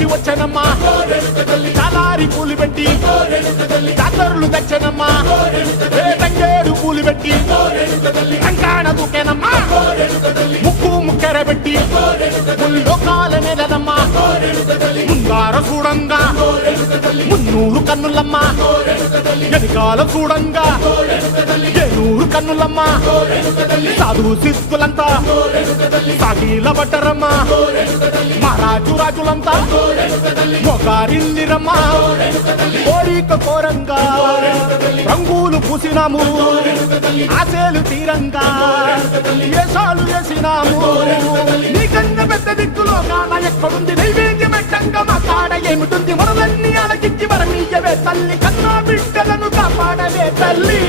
పెట్టి వచ్చనమ్మా చాలారి పూలు పెట్టి జాతరులు తెచ్చనమ్మా తంగేడు పూలు పెట్టి కంకాణ దూకేనమ్మా ముక్కు ముక్కెర పెట్టి ముల్లోకాల నెలనమ్మా ముంగార చూడంగా మున్నూరు కన్నులమ్మా వెనకాల చూడంగా ఏనూరు కన్నులమ్మా సాధు సిద్ధులంతా సాగిల పడ్డరమ్మా మహారాజు రాజులంతా మొగారిల్లిరమ్మా కోరిక కోరంగా రంగులు పూసినాము ఆశలు తీరంగా ఏసాలు వేసినాము నీకన్నా పెద్ద దిక్కులో కాన ఎక్కడుంది నైవేద్యం ఎట్టంగా మా కాడ ఏమిటుంది మనలన్నీ అలకిచ్చి వరమీయవే తల్లి కన్నా బిడ్డలను కాపాడవే తల్లి